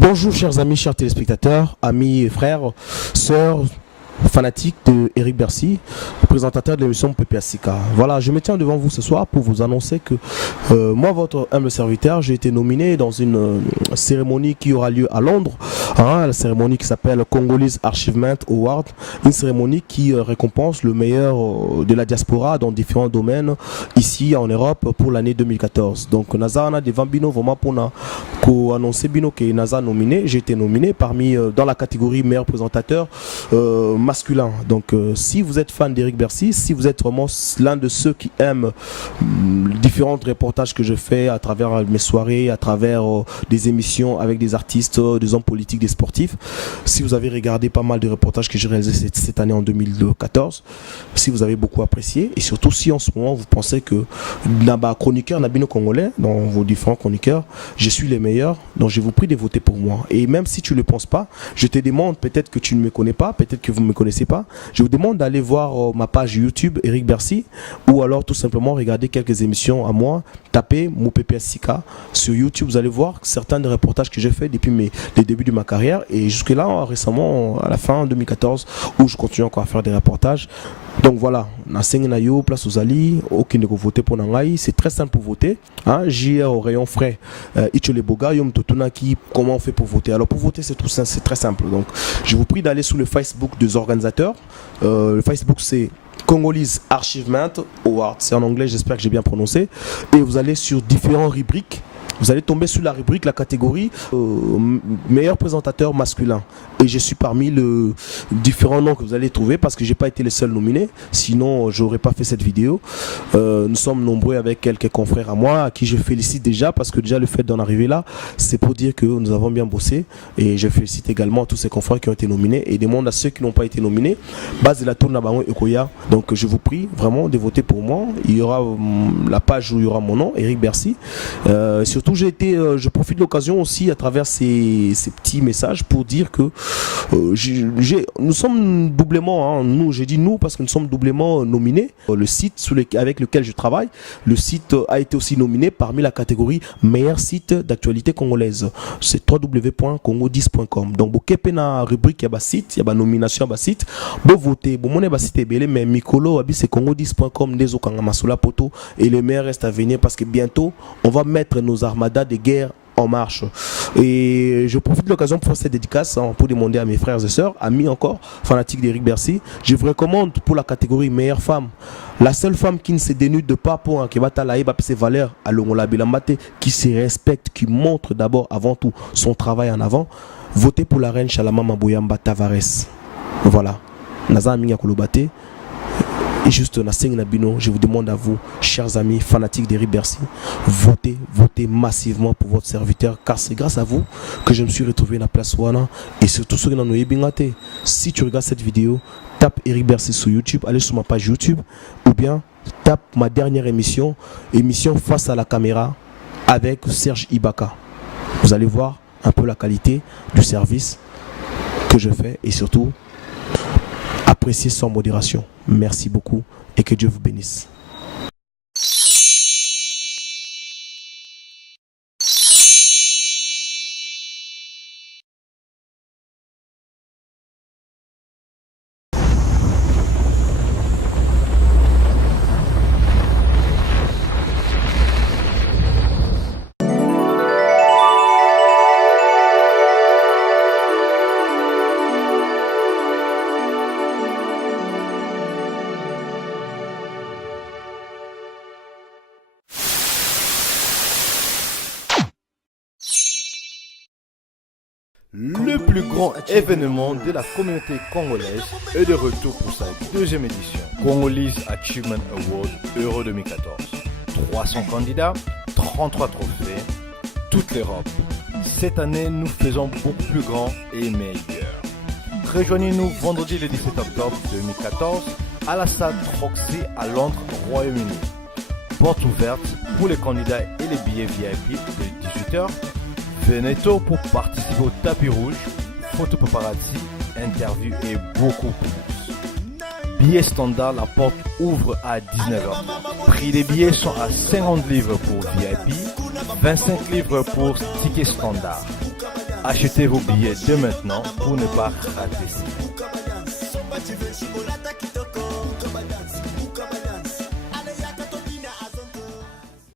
Bonjour chers amis, chers téléspectateurs, amis et frères, sœurs, fanatiques de Eric Bercy, présentateur de l'émission PPSika. Voilà, je me tiens devant vous ce soir pour vous annoncer que moi, votre humble serviteur, j'ai été nominé dans une cérémonie qui aura lieu à Londres, la cérémonie qui s'appelle Congolese Achievement Award, une cérémonie qui récompense le meilleur de la diaspora dans différents domaines ici en Europe pour l'année 2014. Donc Nazana de Vambino vraiment pour annoncer Bino que Naza nominé, j'ai été nominé parmi dans la catégorie meilleur présentateur masculin. Donc si vous êtes fan d'Eric Bercy, si vous êtes vraiment l'un de ceux qui aiment différents reportages que je fais à travers mes soirées, à travers des émissions avec des artistes, des hommes politiques, des sportifs, si vous avez regardé pas mal de reportages que j'ai réalisés cette année en 2014, si vous avez beaucoup apprécié et surtout si en ce moment vous pensez que là-bas chroniqueur Nabino Congolais, dans vos différents chroniqueurs, je suis les meilleurs, donc je vous prie de voter pour moi. Et même si tu ne le penses pas, je te demande, peut-être que tu ne me connais pas, peut-être que vous ne me connaissez pas, je vous demande d'aller voir ma page YouTube Eric Bercy ou alors tout simplement regarder quelques émissions à moi, tapez mon PPSika sur YouTube, vous allez voir certains des reportages que j'ai fait depuis les débuts de ma carrière et jusque là récemment à la fin 2014 où je continue encore à faire des reportages. Donc voilà, place aux Ali, aucun ne voter pour Nangaï, c'est très simple pour voter. J'ai au rayon frais, comment on fait pour voter. Alors pour voter c'est très simple. Donc je vous prie d'aller sur le Facebook des organisateurs. Le Facebook c'est Congolese Achievement Award, c'est en anglais, j'espère que j'ai bien prononcé. Et vous allez sur différentes rubriques. Vous allez tomber sur la rubrique, la catégorie meilleur présentateur masculin. Et je suis parmi les différents noms que vous allez trouver parce que je n'ai pas été le seul nominé. Sinon, je n'aurais pas fait cette vidéo. Nous sommes nombreux avec quelques confrères à moi à qui je félicite déjà parce que déjà le fait d'en arriver là, c'est pour dire que nous avons bien bossé. Et je félicite également tous ces confrères qui ont été nominés et demande à ceux qui n'ont pas été nominés. Base de la tourne Nabango Ekoya. Donc je vous prie vraiment de voter pour moi. Il y aura la page où il y aura mon nom, Eric Bercy. Surtout, je profite de l'occasion aussi à travers ces petits messages pour dire que nous sommes doublement, j'ai dit nous parce que nous sommes doublement nominés. Le site avec lequel je travaille, le site a été aussi nominé parmi la catégorie meilleur site d'actualité congolaise. C'est www.congo10.com. Donc, il y a une rubrique, il y a un site, il y a une nomination, il y a un site. Vous votez, vous avez un site, mais Mikolo, c'est congo10.com, des Okangamasola Poto, et le meilleur reste à venir parce que bientôt, on va mettre nos armadas de guerre en marche. Et je profite de l'occasion pour faire cette dédicace pour demander à mes frères et sœurs, amis encore, fanatiques d'Eric Bercy, je vous recommande pour la catégorie meilleure femme, la seule femme qui ne se dénude de pas pour qui va ses valeurs à l'Ongola Bilambate, qui se respecte, qui montre d'abord avant tout son travail en avant. Votez pour la reine Shalama Mabouyamba Tavares. Voilà. Naza Aminga Kolobate. Et juste Nabino, je vous demande à vous, chers amis fanatiques d'Eric Bercy, votez massivement pour votre serviteur, car c'est grâce à vous que je me suis retrouvé dans la place Wana. Et surtout ceux qui n'ont pas été. Si tu regardes cette vidéo, tape Eric Bercy sur YouTube, allez sur ma page YouTube, ou bien tape ma dernière émission face à la caméra avec Serge Ibaka. Vous allez voir un peu la qualité du service que je fais et surtout appréciez sans modération. Merci beaucoup et que Dieu vous bénisse. Le plus grand événement de la communauté congolaise est de retour pour sa deuxième édition. Congolese Achievement Award Euro 2014. 300 candidats, 33 trophées, toute l'Europe. Cette année, nous faisons beaucoup plus grand et meilleur. Rejoignez-nous vendredi le 17 octobre 2014 à la salle Troxy à Londres, Royaume-Uni. Porte ouverte pour les candidats et les billets VIP de 18h. Venez tôt pour participer au tapis rouge, photo paparazzi, interview et beaucoup plus. Billets standard, la porte ouvre à 19h. Prix des billets sont à 50 livres pour VIP, 25 livres pour ticket standard. Achetez vos billets dès maintenant pour ne pas rater ça.